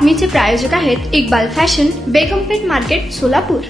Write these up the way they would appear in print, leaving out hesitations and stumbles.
बातमीचे प्रायोजक आहेत Iqbal fashion, बेगमपेठ market, Solapur.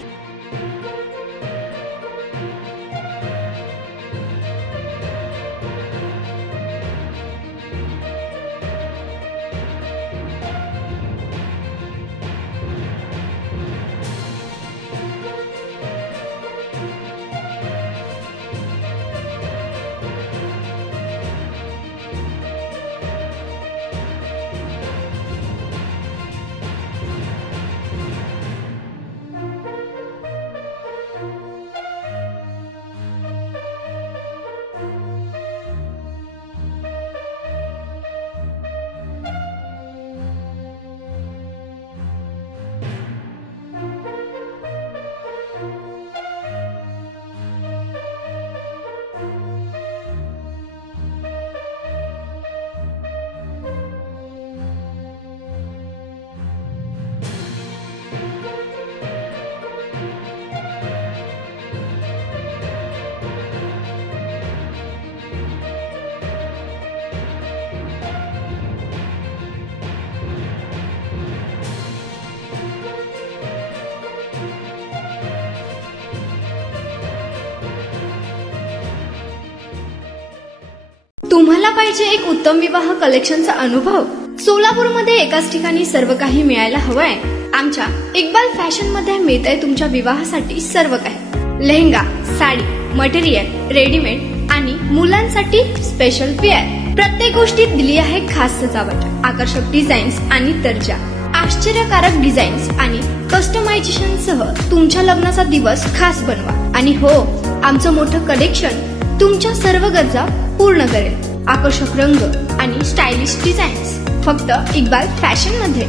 तुम्हाला पाहिजे एक उत्तम विवाह कलेक्शनचा अनुभव? सोलापूरमध्ये एकाच ठिकाणी सर्व काही मिळायला हवंय? आमच्या इक्बाल फॅशन मध्ये मिळतंय तुमच्या विवाहासाठी सर्व काही। लेहंगा, साडी, मटेरियल, रेडीमेड आणि मुलांसाठी स्पेशल वेअर। प्रत्येक गोष्टीत दिली आहे खास सजावट, आकर्षक डिझाईन्स आणि दर्जा, आश्चर्यकारक डिझाईन्स आणि कस्टमायझेशन सह तुमच्या लग्नाचा दिवस खास बनवा। आणि हो, आमचं मोठं कलेक्शन तुमच्या सर्व गरजा पूर्ण करेल। आकर्षक रंग आणि स्टायलिश डिझाईन्स फक्त इक्बाल फॅशन मध्ये।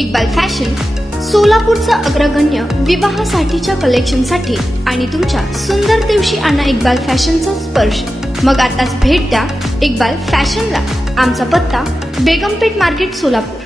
इक्बाल फॅशन सोलापूरचा अग्रगण्य विवाहासाठीच्या कलेक्शनसाठी आणि तुमच्या सुंदर दिवशी आणा इक्बाल फॅशनचा स्पर्श। मग आताच भेट द्या इक्बाल फॅशनला। आमचा पत्ता बेगमपेठ मार्केट, सोलापूर।